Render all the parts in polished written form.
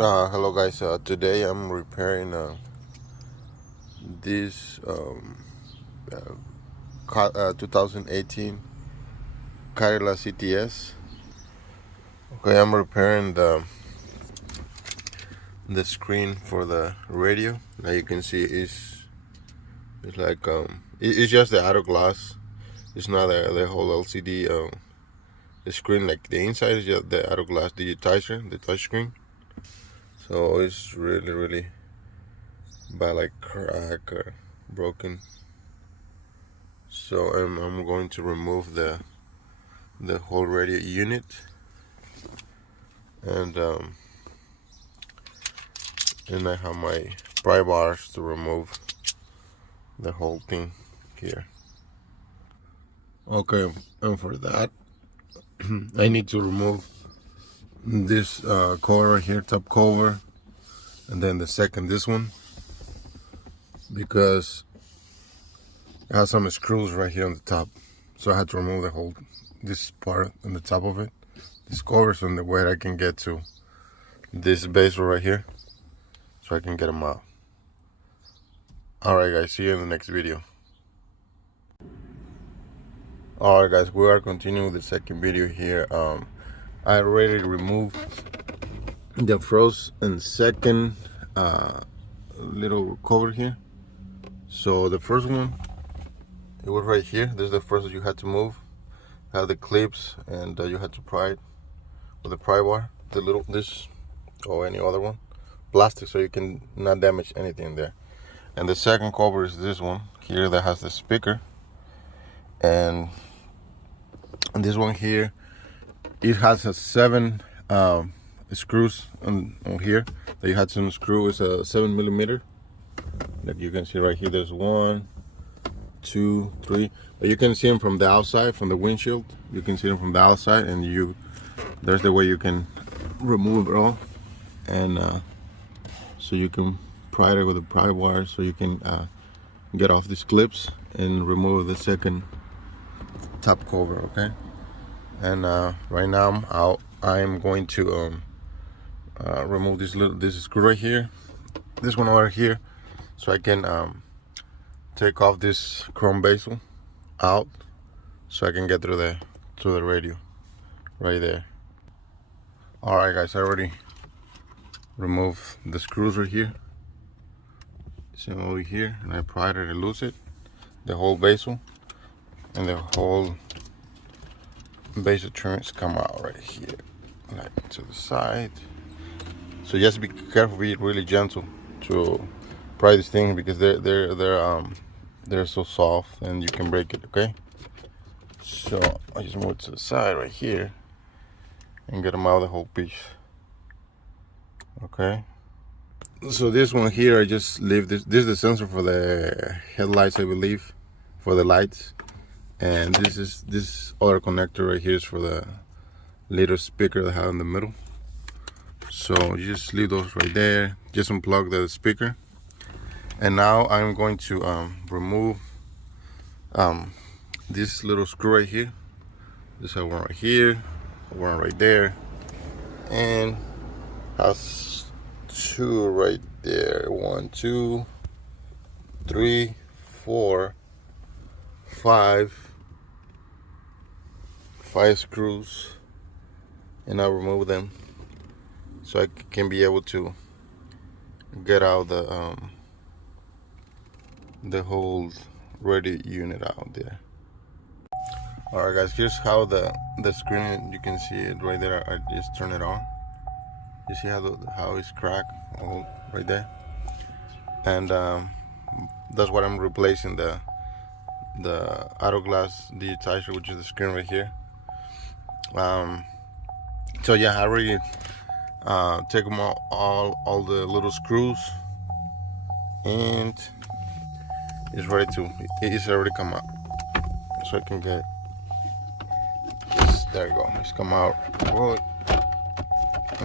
Hello guys, today I'm repairing this 2018 Cadillac CTS. Okay, I'm repairing the screen for the radio. Now you can see it's like it's just the outer glass. It's not the whole LCD. The screen, like the inside is just the outer glass digitizer, the touch screen. So it's really bad, like crack or broken. So I'm going to remove the whole radio unit, and I have my pry bars to remove the whole thing here. Okay, and for that I need to remove this cover right here, top cover, and then this one, because it has some screws right here on the top, so I had to remove the whole this part on the top of it, this cover, so the way I can get to this bezel right here, so I can get them out. Alright guys, see you in the next video. Alright guys, we are continuing the second video here. I already removed the first and second little cover here. So the first one, it was right here. This is the first that you had to move. Have the clips, and you had to pry it with a pry bar. The little, this or any other one, plastic, so you can not damage anything there. And the second cover is this one here that has the speaker, and this one here, it has a 7 screws on here that you had to unscrew. It's a 7mm. Like you can see right here, there's 1, 2, 3. But you can see them from the outside, from the windshield. You can see them from the outside, and there's the way you can remove it all, and so you can pry it with a pry bar, so you can get off these clips and remove the second top cover. Okay. And right now I'm going to remove this screw right here, this one over here, so I can take off this chrome bezel out, so I can get through the radio right there. Alright guys, I already removed the screws right here. See them over here, and I pried it and loose it, the whole bezel, and the whole bezel trims come out right here, like to the side. So just be careful, be really gentle to pry this thing, because they're so soft and you can break it. Okay, so I just move it to the side right here and get them out of the whole piece. Okay, so this one here, I just leave this is the sensor for the headlights, I believe, for the lights. And this other connector right here is for the little speaker that I have in the middle. So you just leave those right there. Just unplug the speaker. And now I'm going to remove this little screw right here. This one right here, one right there, and has 2 right there. 1, 2, 3, 4, 5 screws, and I'll remove them so I can be able to get out the whole radio unit out there. Alright guys, here's how the screen, you can see it right there. I just turn it on. You see how it's cracked all right there, and that's what I'm replacing, the auto glass digitizer, which is the screen right here. So yeah, I already take them all the little screws, and it's already come out, so I can get this. There you go, it's come out really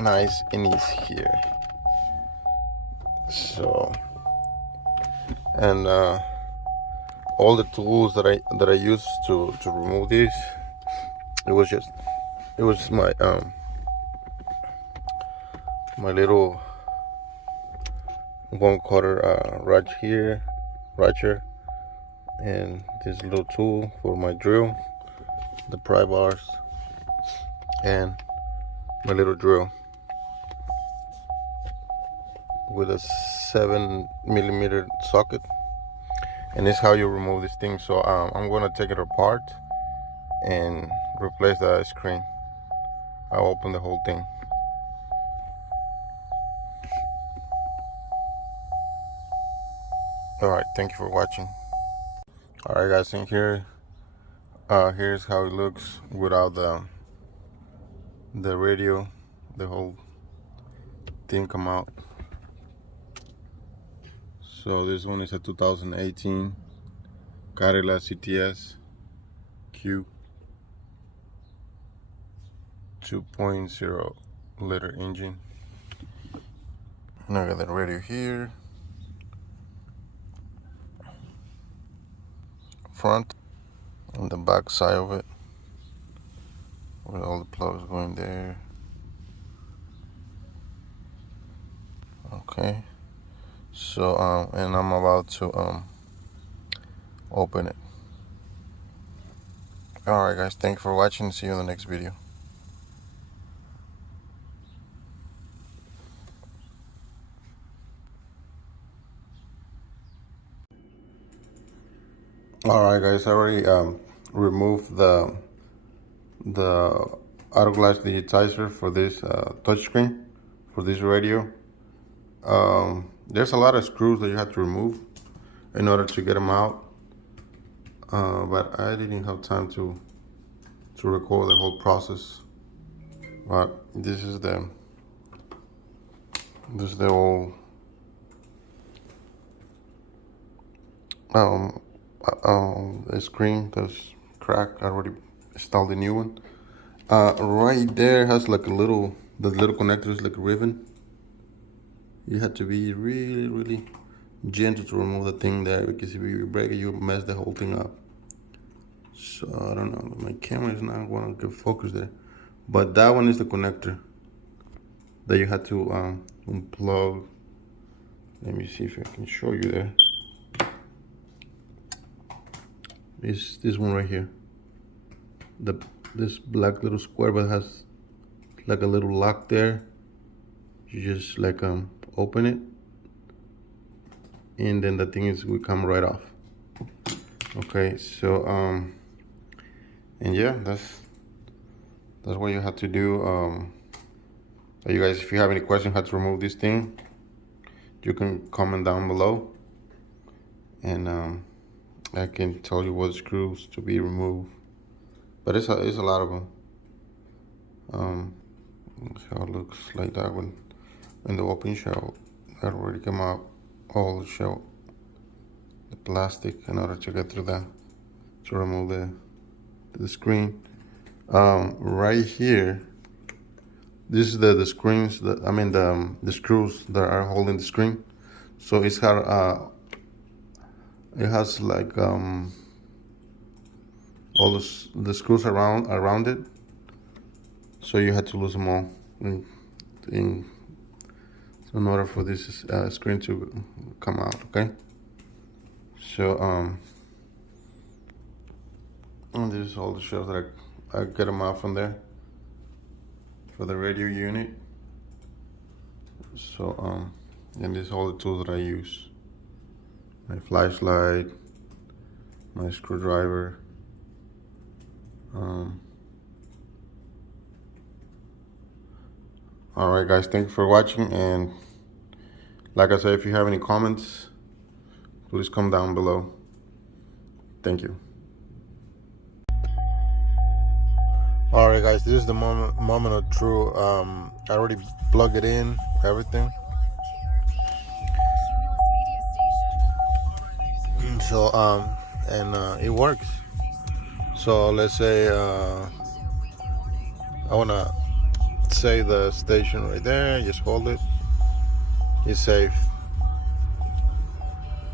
nice and easy here. So, and all the tools that I used to remove these, it was my my little 1/4 ratchet, and this little tool for my drill, the pry bars, and my little drill with a 7mm socket. And this is how you remove this thing. So I'm gonna take it apart and replace the screen. I'll open the whole thing. Alright, thank you for watching. Alright guys, in here, here's how it looks without the radio, the whole thing come out. So this one is a 2018 Cadillac CTS Q 2.0 liter engine. And I got the radio here, front, and the back side of it, with all the plugs going there. Okay, so and I'm about to open it. Alright guys, thank you for watching. See you in the next video. Alright guys, I already removed the auto glass digitizer for this touchscreen, for this radio. There's a lot of screws that you have to remove in order to get them out, but I didn't have time to record the whole process. But this is the old the screen that's cracked. I already installed the new one. Right there has like the little connector is like a ribbon. You have to be really gentle to remove the thing there, because if you break it, you mess the whole thing up. So I don't know, my camera is not going to get focused there, but that one is the connector that you have to unplug. Let me see if I can show you there. Is this one right here, this black little square, but has like a little lock there. You just like open it, and then the thing will come right off. Okay, so and yeah, that's what you have to do. You guys, if you have any questions how to remove this thing, you can comment down below, and I can tell you what screws to be removed. But it's a lot of them. That's how it looks like that one. And the open shell that already came out, all the shell, the plastic, in order to get through that, to remove the screen. Right here, this is the screens that the screws that are holding the screen. So it's got it has like all the screws around it. So you had to lose them all in order for this screen to come out. Okay, so and this is all the shells that I get them out from there for the radio unit. So and this is all the tools that I use: my flashlight, my screwdriver, alright guys, thank you for watching, and like I said, if you have any comments, please come down below. Thank you. Alright guys, this is the moment of truth. I already plugged it in, everything. So it works. So let's say I wanna save the station right there. Just hold it. It's safe.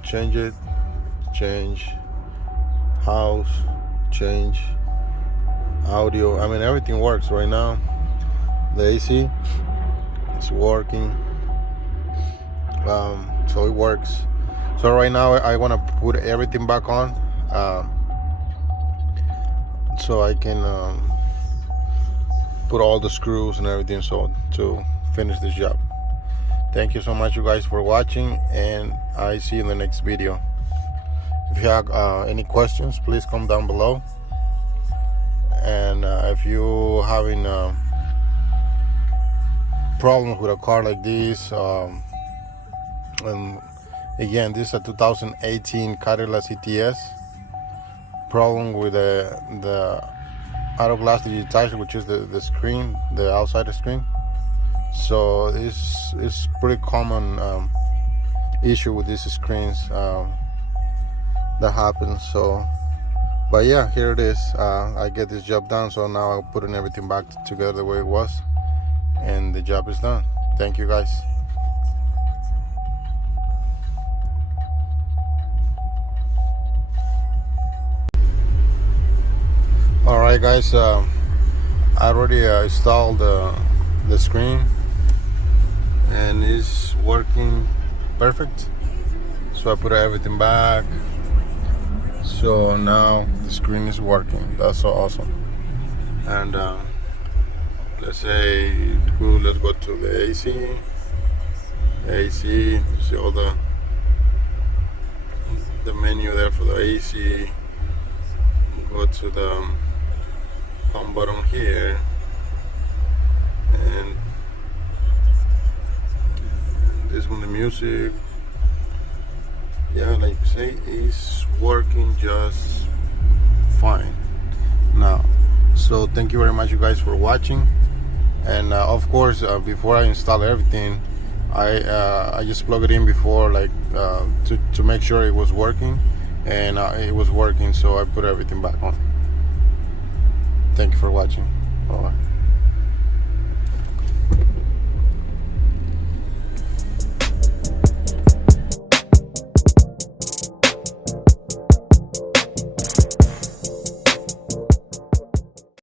Change it. Change house. Change audio. I mean, everything works right now. The AC It's working. So it works. So right now I want to put everything back on, so I can put all the screws and everything, so to finish this job. Thank you so much, you guys, for watching, and I see you in the next video. If you have any questions, please comment down below. And if you having problems with a car like this, and again, this is a 2018 Cadillac CTS. Problem with the auto glass digitizer, which is the screen, the outside screen. So this is pretty common issue with these screens that happens. So, but yeah, here it is. I get this job done, so now I'm putting everything back together the way it was, and the job is done. Thank you, guys. Alright, guys, I already installed the screen, and it's working perfect. So I put everything back, so now the screen is working. That's so awesome. And let's go to the AC. See all the menu there for the AC. Go to the home button here, and this one, the music. Yeah, like you say, is working just fine now. So thank you very much, you guys, for watching. And of course, before I install everything, I just plug it in before, like to make sure it was working, and it was working, so I put everything back on. Thank you for watching. Bye.